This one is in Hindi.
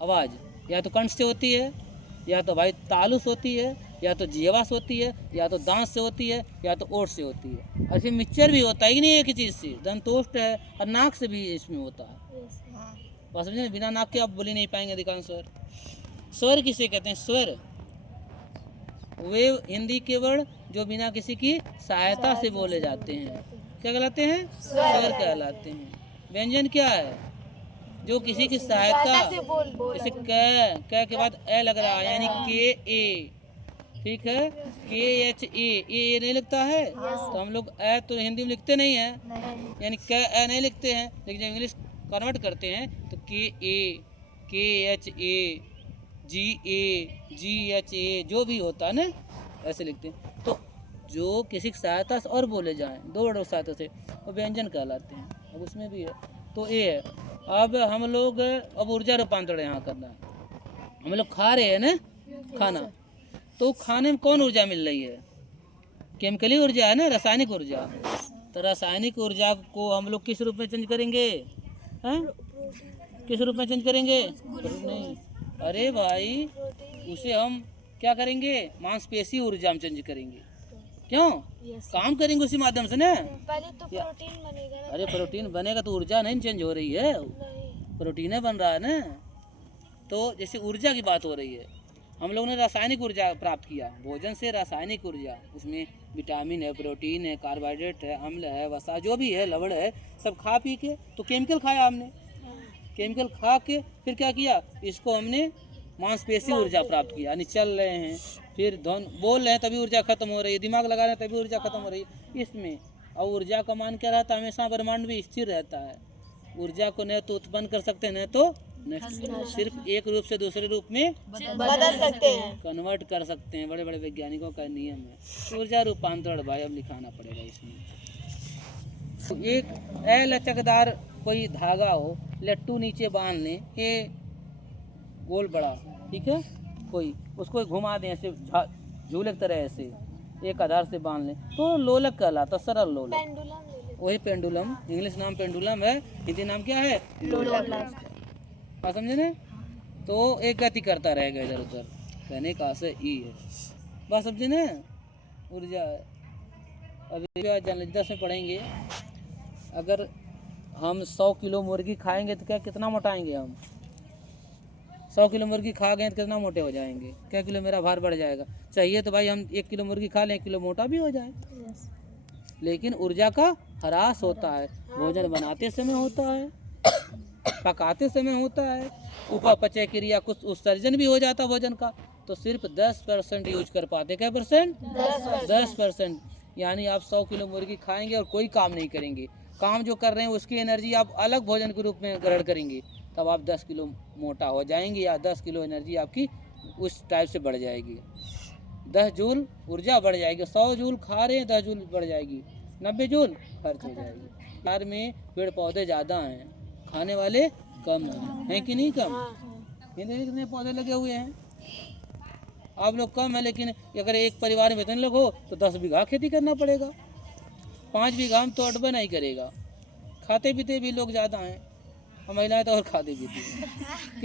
आवाज़ या तो कंठ से होती है, या तो भाई तालु से होती है, या तो जीवा से होती है, या तो दांत से होती है, या तो ओठ से होती है। और फिर मिक्सचर भी होता है कि नहीं एक ही चीज़ से, दंतोष्ट है और नाक से भी इसमें होता है। बस समझे, बिना नाक के आप बोल ही नहीं पाएंगे अधिकांश स्वर। स्वर किसे कहते हैं? स्वर वे हिंदी के वर्ण जो बिना किसी की सहायता से बोले जाते हैं, क्या कहलाते हैं? स्वर कहलाते हैं। व्यंजन क्या है? जो किसी की सहायता, जैसे क के बाद ए लग रहा है, यानी के ए, ठीक है, के एच ए नहीं लिखता है, तो हम लोग ए तो हिंदी में लिखते नहीं है, यानी क ए नहीं लिखते हैं, लेकिन जब इंग्लिश कन्वर्ट करते हैं तो के H A, ji H A, जो भी होता है ना ऐसे लिखते हैं। तो जो किसी की सहायता से और बोले जाएं, दो वर्ड सहायता से, वो व्यंजन कहलाते हैं। अब उसमें भी है, तो ए है। अब हम लोग अब ऊर्जा रूपांतरण यहाँ करना है। हम लोग खा रहे हैं ना खाना, तो खाने में कौन ऊर्जा मिल रही है? केमिकली ऊर्जा है ना, रासायनिक ऊर्जा। तो रासायनिक ऊर्जा को हम लोग किस रूप में चेंज करेंगे? हैं? किस रूप में चेंज करेंगे? नहीं, अरे भाई उसे हम क्या करेंगे? मांसपेशी ऊर्जा में चेंज करेंगे। क्यों? काम करेंगे उसी माध्यम से ना। पहले तो प्रोटीन बनेगा ना। अरे प्रोटीन बनेगा तो ऊर्जा नहीं चेंज हो रही है, प्रोटीन बन रहा है ना। तो जैसे ऊर्जा की बात हो रही है, हम लोगों ने रासायनिक ऊर्जा प्राप्त किया भोजन से। रासायनिक ऊर्जा उसमें विटामिन है, प्रोटीन है, कार्बोहाइड्रेट है, अम्ल है, वसा जो भी है, लवण है, सब खा पी के। तो केमिकल खाया हमने, केमिकल खा के फिर क्या किया? इसको हमने मांसपेशी ऊर्जा प्राप्त किया, यानी चल रहे हैं, फिर धन बोल रहे हैं तभी ऊर्जा खत्म हो रही है, दिमाग लगा रहे हैं तभी ऊर्जा खत्म हो रही है इसमें। और ऊर्जा का मान क्या रहता है? हमेशा ब्रह्मांड भी स्थिर रहता है। ऊर्जा को न तो उत्पन्न कर सकते हैं, न तो नष्ट, सिर्फ एक रूप से दूसरे रूप में बदल सकते हैं, कन्वर्ट कर सकते हैं। बड़े बड़े वैज्ञानिकों का नियम है ऊर्जा रूपांतरण। भाई अब लिखाना पड़ेगा इसमें। तो एक लचकदार कोई धागा हो, लट्टू नीचे बांध लें, ये गोल बड़ा, ठीक है, कोई उसको घुमा दें ऐसे झूले की तरह, ऐसे एक आधार से बांध लें, तो लोलक कहलाता, सरल लोलक। पेंडुलम ले लेते वही पेंडुलम, इंग्लिश नाम पेंडुलम है, हिंदी नाम क्या है? लोलक। हाँ समझे ना? तो एक गति करता रहेगा इधर उधर, कहने का से ई है, बस समझे ना? ऊर्जा है। अभी जनलता में पढ़ेंगे, अगर हम 100 किलो मुर्गी खाएंगे तो क्या कितना मोटाएंगे हम? 100 किलो मुर्गी खा गए तो कितना मोटे हो जाएंगे? क्या किलो मेरा भार बढ़ जाएगा? चाहिए तो भाई हम 1 किलो मुर्गी खा लें, 1 किलो मोटा भी हो जाए। लेकिन ऊर्जा का ह्रास होता है, भोजन बनाते समय होता है, पकाते समय होता है, उपपचय क्रिया कुछ उत्सर्जन भी हो जाता भोजन का, तो सिर्फ 10% यूज कर पाते। क्या परसेंट? 10%। यानी आप 100 किलो मुर्गी खाएंगे और कोई काम नहीं करेंगे, काम जो कर रहे हैं उसकी एनर्जी आप अलग भोजन के रूप में ग्रहण करेंगे, तब आप 10 किलो मोटा हो जाएंगे, या 10 किलो एनर्जी आपकी उस टाइप से बढ़ जाएगी। 10 जूल ऊर्जा बढ़ जाएगी। 100 जूल खा रहे हैं, 10 जूल बढ़ जाएगी, 90 जूल खर्च हो जाएगी। बिहार में पेड़ पौधे ज़्यादा हैं, खाने वाले कम हैं कि नहीं? कम। हिंदी कितने पौधे लगे हुए हैं? आप लोग कम है, लेकिन अगर एक परिवार में इतने लोग हो तो 10 बीघा खेती करना पड़ेगा, 5 बीघा में तो अटबा नहीं करेगा। खाते पीते भी लोग ज़्यादा हैं, और महिलाएं तो और खाते पीती हैं।